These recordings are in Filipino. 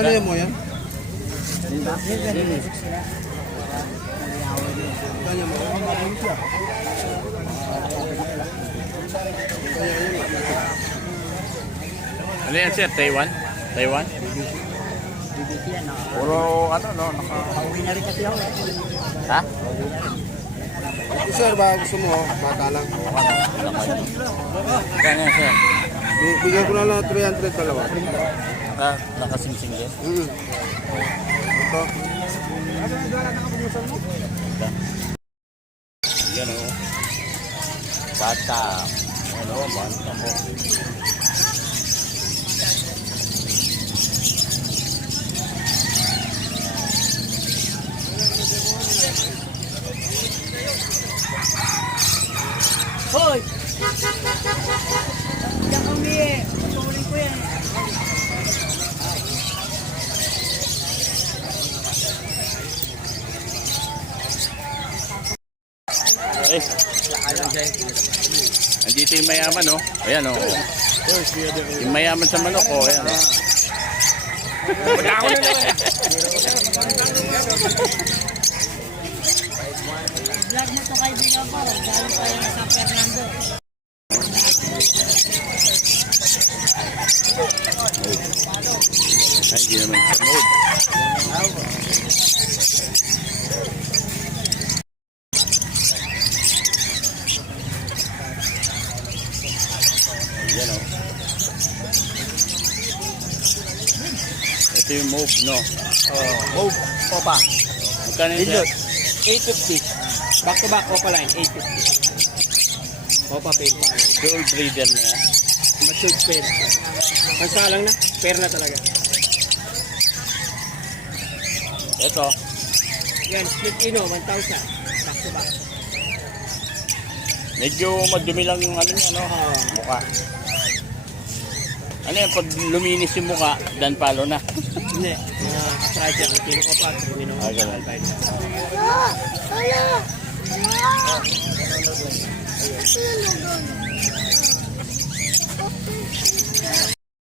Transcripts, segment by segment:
Magkano yan mo yan? Kanya mo. Ano yan sir? Taiwan? Taiwan? Puro ano no? Naka... Pauwi na rin kasi ako. eh. Ha? Eh, sir, baka gusto mo, bata lang. Kanya sir? Bi- Bigyan ko na lang 300 dalawa. Naka, nakasingsing din? Mm. Ito. Yan o. Bata. Ano, bata mo. Eh. Andito yung mayaman, no? Ayan, o. Yung mayaman sa manok, o. Ayan, o. Vlog mo to kaibigan ko. Galing tayo sa San Fernando. Ay, hindi naman sa mood. Ayan, o. Ito yung move, no? Oh, move. Opa. Magkano yun, Indot. sir? 850. Back to back, Opa line. 850. Opa paid pa. Dual breeder na yan. Matured pair. Pansalang na. Pair na talaga. Ito, Yan, split ino, 1,000. Back to back. medyo madumi lang yung ano niya, no? Oo. Mukha. Ano yan, pag luminis yung mukha, dan palo na. Hindi. Mga katraja. Ang tino ko pa. Tumino ko Ah, ganun.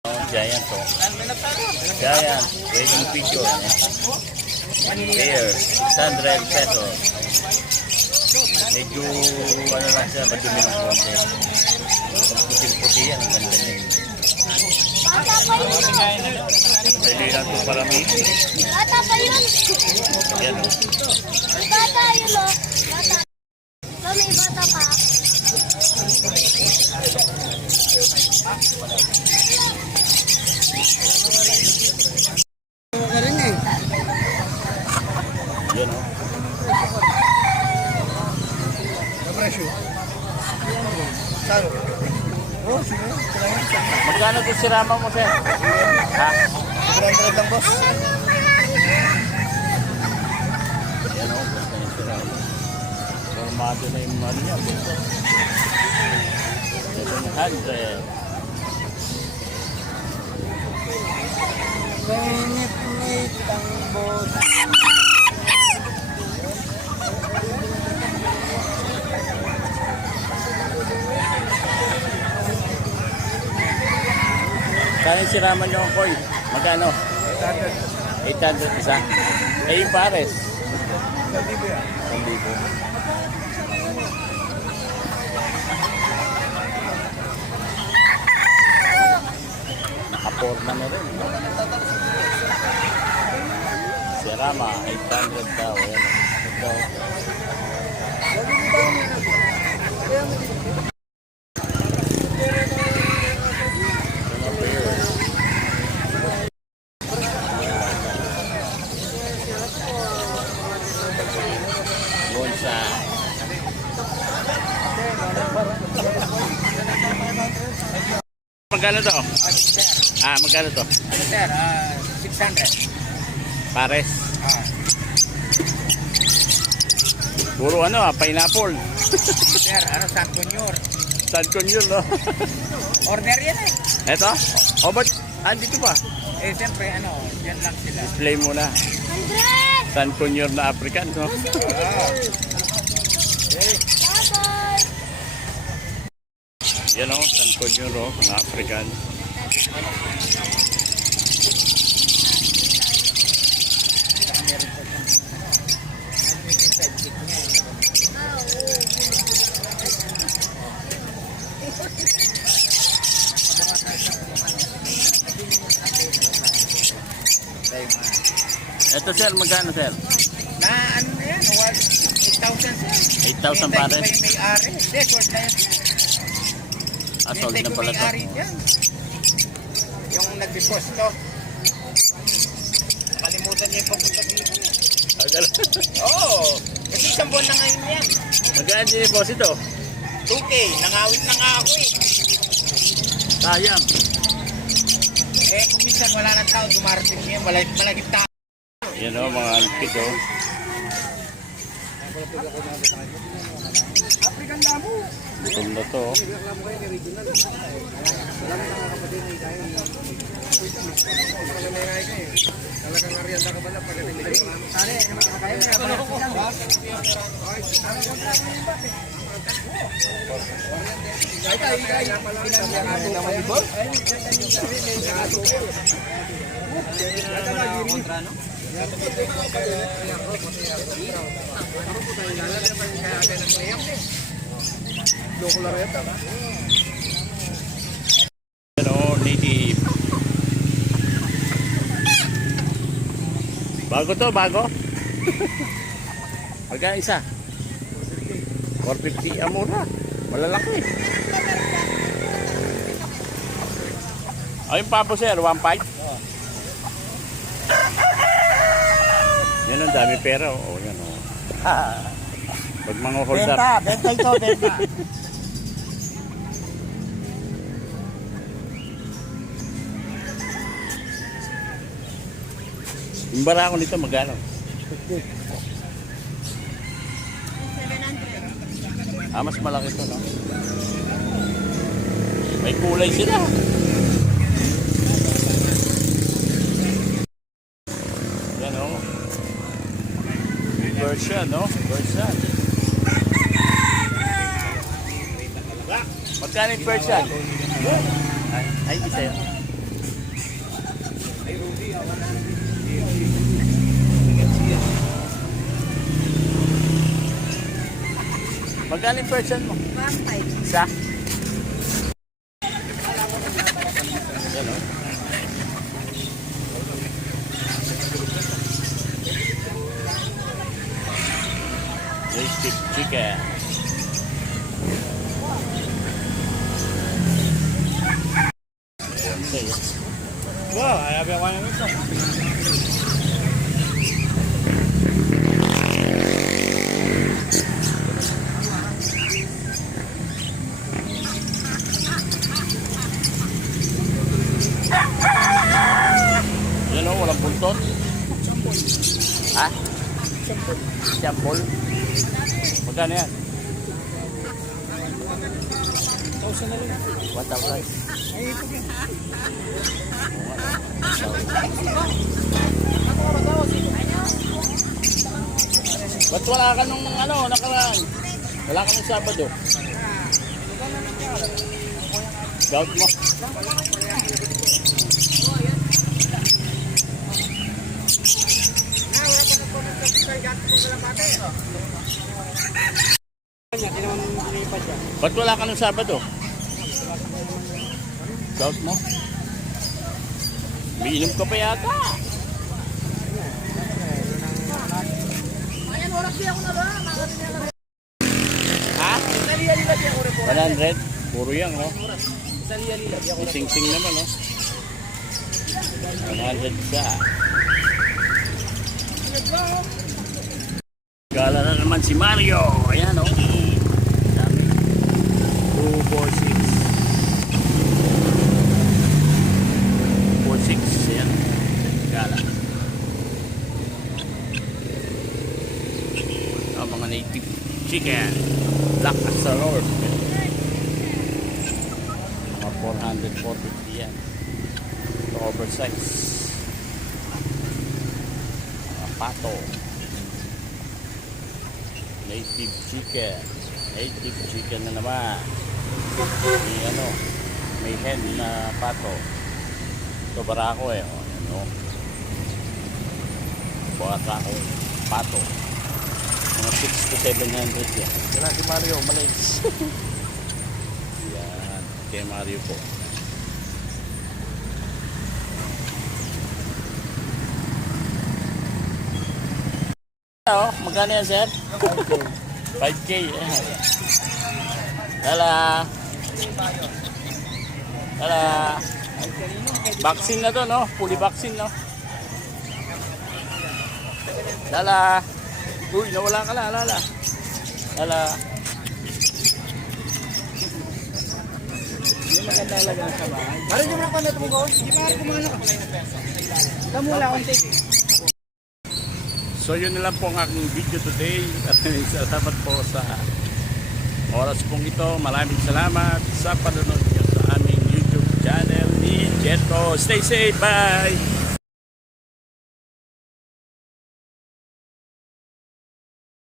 Oh, giant to. Giant, wedding picture. Pair, 100 pesos. Medyo, ano lang siya, madumi ng konti. Pag puting-puti yan, ang ganda niya. Yun. Dali lang ito parami. Bata pa yun. Yan o. Bata yun, oh. Bata. May bata pa. Yan o. Presyo. Saan? Magkano ito sirama mo, sir? Ha? 300 lang, boss. Yan o. Basta yung sirama. Formado na yung ano niya. Basta. 700. Penetrate ang boss. Kaya yung sirama niyo ang koy? Magkano? 800 isa? Eh yung pares? 1,000. Nakaporma na rin. No? Sirama, 800 daw. Ayan. Ito. Magkano to? Ah, magkano to? Sir, ah, 600. Pares. Ah. Puro ano ah, pineapple. Sir, ano, San Junior. San yun, no? Order yan eh. Eto? O, ba't andito pa? Eh, siyempre, ano, yan lang sila. Display muna. San Conyor na African, no? Bye-bye! Yan o, tangkod yung mga African. Ito sir, magkano sir? Na ano na yan, 8,000 sir. 8,000 pa rin? May may-ari. Record na yan. Ah, Hintay na pala to. Yung nagdeposto. Nakalimutan niya yung papunta dito. Ganun. Oo. Kasi isang buwan na ngayon yan. Magkano din yung boss ito? 2K. Nangawit na nga ako eh. Sayang. Eh, kung minsan wala ng tao, dumarating niya. Malagit, malagit tao. Yan o, mga alpit o. Gutom na to. oh. Talagang arianda ka ba na pagdating dito? Yan o, native. Bago to, bago. Magkano isa? 450 ang mura. Malalaki. Ayun pa po sir, 1.5. Yan ang dami pera. O, oh, yan o. Pag mga hold up. benta ito, benta. Yung barako nito magkano? Ah, mas malaki to, no? May kulay sila. Yan, oh. Version, no? Version. Magkano yung version? Ay, ay, isa yun. Magkano yung version mo? 1.5. Isa? Yan, oh. Roasted chicken. Yan sa'yo. Wow, ayaw ko na ito. Yan o, walang buntot. Ha? Shampoo. Magkano yan? 1,000. Ba't wala ka nung ano, nakaraan? Wala ka nung Sabado. Gout mo. Ba't wala ka nung Sabado? Gout mo? Umiinom ka pa yata. Ha? 100? Puro yan, no? May sing-sing naman, no? 100 isa. Gala na naman si Mario. Ayan, oh. Dami. 2, 4, 6. 4, 6. Ayan. Gala. Oh, mga native chicken. Black as the Lord. Mga 400, 450 yan. Ito oversize. Mga pato. Native chicken. Native chicken na naman. May ano, may hen na pato. Ito barako eh. O, yan o. Barako. Pato. Mga 6 to 700 yan. Yan si Mario, maliit. yan. Kay Mario po. Oh, magkano yan, sir? 5K. eh. Lala. Lala. Vaccine na to, no? Fully vaccine, no? Lala. Uy, nawala ka na, lala. Lala. Parang yung mga panat mo ko, hindi pa kumana ka. Kamula take. So yun na lang po ang aking video today. At salamat po sa oras pong ito. Maraming salamat sa panonood nyo sa aming YouTube channel ni Jetro. Stay safe. Bye!